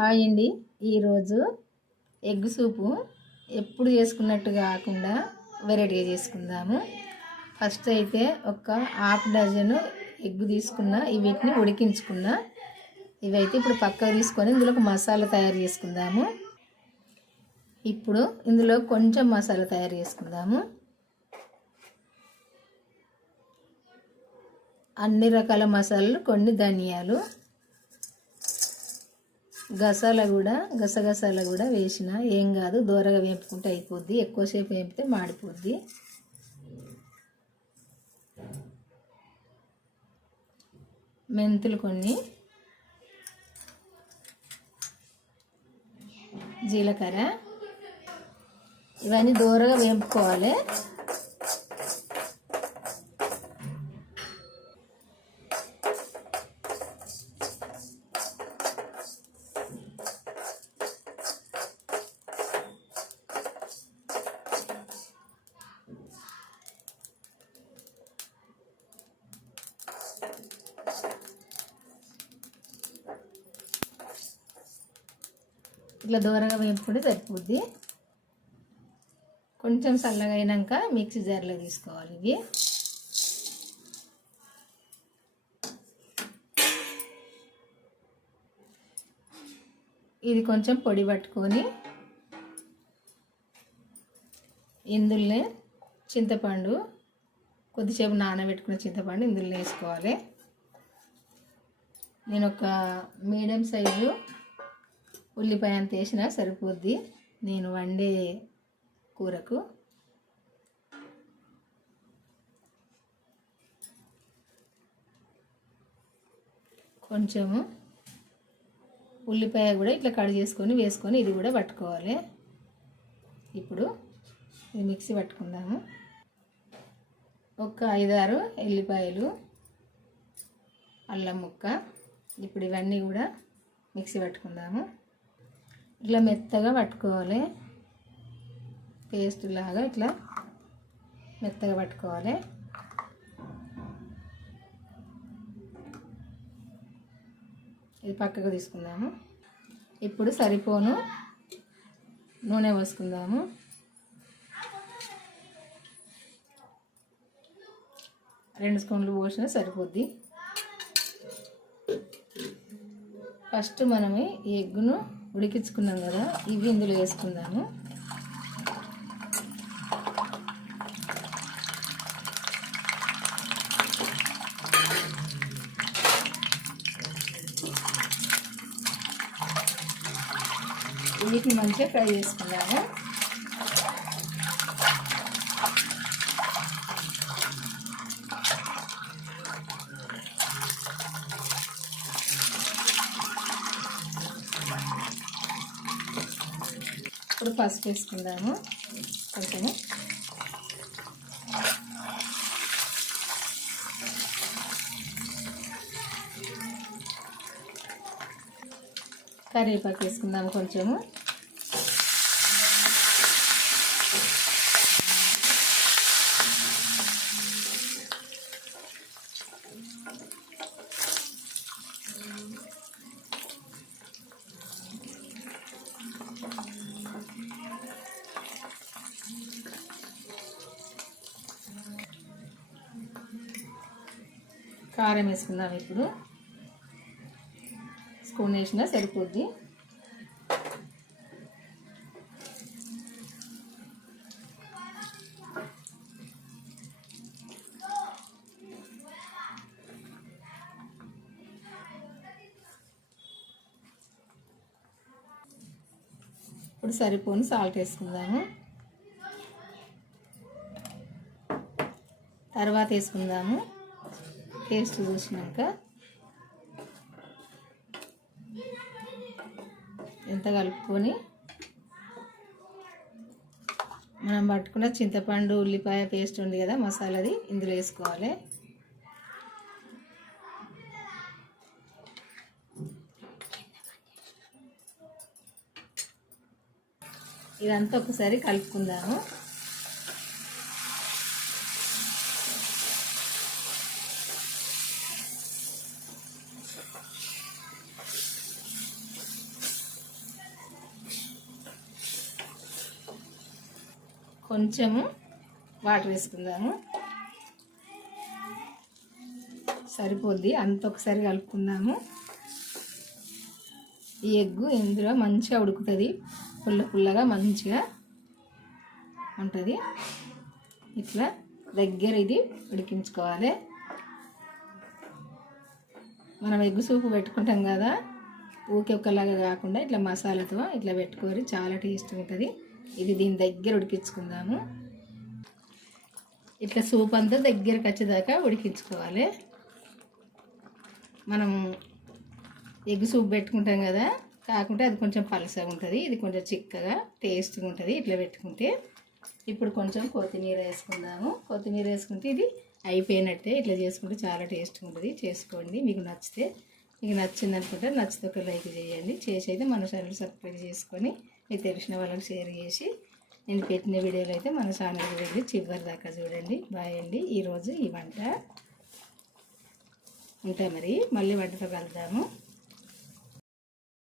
Hi అండి ఈరోజు egg సూపు ఎప్పుడు చేసుకున్నట్టు కాకుండా వెరైటీగా చేసుకుందాము. ఫస్ట్ అయితే ఒక హాఫ్ డజను ఎగ్ తీసుకున్న వీటిని ఉడికించుకున్న. ఇవైతే ఇప్పుడు పక్కకు తీసుకొని ఇందులో ఒక మసాలా తయారు చేసుకుందాము. ఇప్పుడు ఇందులో కొంచెం మసాలా తయారు చేసుకుందాము. అన్ని రకాల మసాలాలు కొన్ని ధనియాలు గసాల కూడా గసగసాల కూడా వేసిన ఏం కాదు దూరగా వేపుకుంటే అయిపోద్ది ఎక్కువసేపు వేపితే మాడిపోద్ది. మెంతులు కొన్ని జీలకర్ర. ఇవన్నీ దూరగా వేపుకోవాలి. ఇట్లా దూరంగా వేపుకుంటే సరిపోద్ది. కొంచెం చల్లగా అయినాక మిక్సీ జార్లో తీసుకోవాలి ఇవి. ఇది కొంచెం పొడి పట్టుకొని ఇందులోనే చింతపండు కొద్దిసేపు నానబెట్టుకున్న చింతపండు ఇందులో వేసుకోవాలి. నేను ఒక మీడియం సైజు ఉల్లిపాయ అంత వేసినా సరిపోద్ది. నేను వండే కూరకు. కొంచెము ఉల్లిపాయ కూడా ఇట్లా కట్ చేసుకొని వేసుకొని ఇది కూడా పట్టుకోవాలి. ఇప్పుడు ఇది మిక్సీ పట్టుకుందాము. ఒక ఐదారు ఎల్లిపాయలు అల్లం ముక్క. ఇప్పుడు ఇవన్నీ కూడా మిక్సీ పట్టుకుందాము. ఇట్లా మెత్తగా పట్టుకోవాలి. పేస్ట్ లాగా ఇట్లా మెత్తగా పట్టుకోవాలి. ఇది పక్కకు తీసుకుందాము. ఇప్పుడు సరిపోను. నూనె పోసుకుందాము. రెండు స్పూన్లు పోసినా సరిపోద్ది. ఫస్ట్ మనమే ఈ ఎగ్గును ఉడికించుకున్నాం కదా ఇవి ఇందులో వేసుకుందాము. వీటిని మంచిగా ఫ్రై చేసుకున్నాము. ఇప్పుడు పసుపు వేసుకుందాము. కొంచెం కరివేపాకు వేసుకుందాము కొంచెము. కారం వేసుకుందాం ఇప్పుడు. స్పూన్ వేసినా సరిపోద్ది. ఇప్పుడు సరిపోని సాల్ట్ వేసుకుందాము. తర్వాత వేసుకుందాము. టేస్ట్ చూసినాక ఎంత కలుపుకొని మనం పట్టుకున్న చింతపండు ఉల్లిపాయ పేస్ట్ ఉంది కదా మసాలాది ఇందులో వేసుకోవాలి. ఇదంతా ఒకసారి కలుపుకుందాము. కొంచెము వాటర్ వేసుకుందాము. సరిపోద్ది. అంత ఒకసారి కలుపుకుందాము. ఈ ఎగ్గు ఇందులో మంచిగా ఉడుకుతుంది. పుల్ల పుల్లగా మంచిగా ఉంటుంది. ఇట్లా దగ్గర ఇది ఉడికించుకోవాలి. మనం ఎగ్గు సూపు పెట్టుకుంటాం కదా ఊకే ఒక్కలాగా కాకుండా ఇట్లా మసాలాతో ఇట్లా పెట్టుకొని చాలా టేస్ట్ ఉంటుంది. ఇది దీని దగ్గర ఉడికించుకుందాము. ఇట్లా సూప్ అంతా దగ్గరకు వచ్చేదాకా ఉడికించుకోవాలి. మనం ఎగ్ సూప్ పెట్టుకుంటాం కదా కాకుంటే అది కొంచెం పలసగా ఉంటుంది. ఇది కొంచెం చిక్కగా టేస్ట్గా ఉంటుంది ఇట్లా పెట్టుకుంటే. ఇప్పుడు కొంచెం కొత్తిమీర వేసుకుందాము. కొత్తిమీర వేసుకుంటే ఇది అయిపోయినట్టే. ఇట్లా చేసుకుంటే చాలా టేస్ట్గా ఉంటుంది. చేసుకోండి. మీకు నచ్చితే మీకు నచ్చింది అనుకుంటే నచ్చితే ఒక లైక్ చేయండి. చేసి అయితే మన ఛానల్ సబ్స్క్రైబ్ చేసుకొని మీకు తెలిసిన వాళ్ళకి షేర్ చేసి నేను పెట్టిన వీడియోలు అయితే మన ఛానల్కి వెళ్ళి చివరి దాకా చూడండి. బాయ్ అండి. ఈరోజు ఈ వంట. ఉంటాయి మరి. మళ్ళీ వంటతో కలుద్దాము.